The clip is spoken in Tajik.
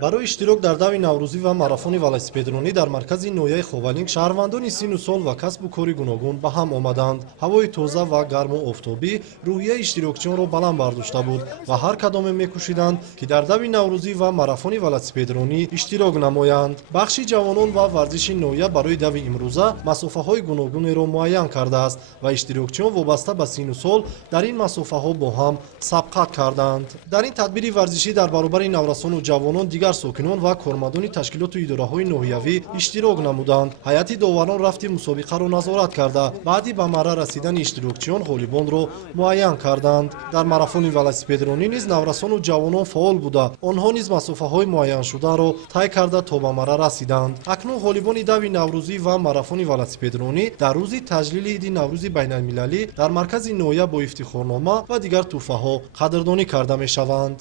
барои иштирок дар дави наврӯзӣ ва марафони велосипедронӣ дар маркази ноҳияи ховалинг шаҳрвандони синну сол ва касбу кори гуногун ба ҳам омаданд. Ҳавои тоза ва гарму офтобӣ рӯҳияи иштирокчиёнро баланд бардошта буд ва ҳар кадоме мекӯшиданд ки дар дави наврӯзӣ ва марафони велосипедронӣ иштирок намоянд. бахши ҷавонон ва варзиши ноҳия барои дави имрӯза масофаҳои гуногунеро муайян кардааст ва иштирокчиён вобаста ба синну сол дар ин масофаҳо бо ҳам сабқат карданд. дар ин тадбири варзишӣ дар баробари наврасону ҷавонон дигар сокинон ва кормандони ташкилоту идораҳои ноҳиявӣ иштирок намуданд. ҳайати доварон рафти мусобиқаро назорат карда, баъди ба марра расидани иштирокчиён ғолибонро муайян карданд. дар марафони велосипедронӣ низ наврасону ҷавонон фаъол буда, онҳо низ масофаҳои муайяншударо тай карда то ба марра расиданд. акнун ғолибони дави наврӯзӣ ва марафони велосипедронӣ дар рӯзи таҷлили иди наврӯзи байналмилалӣ дар маркази ноҳия бо ифтихорнома ва дигар тӯҳфаҳо қадрдонӣ карда мешаванд.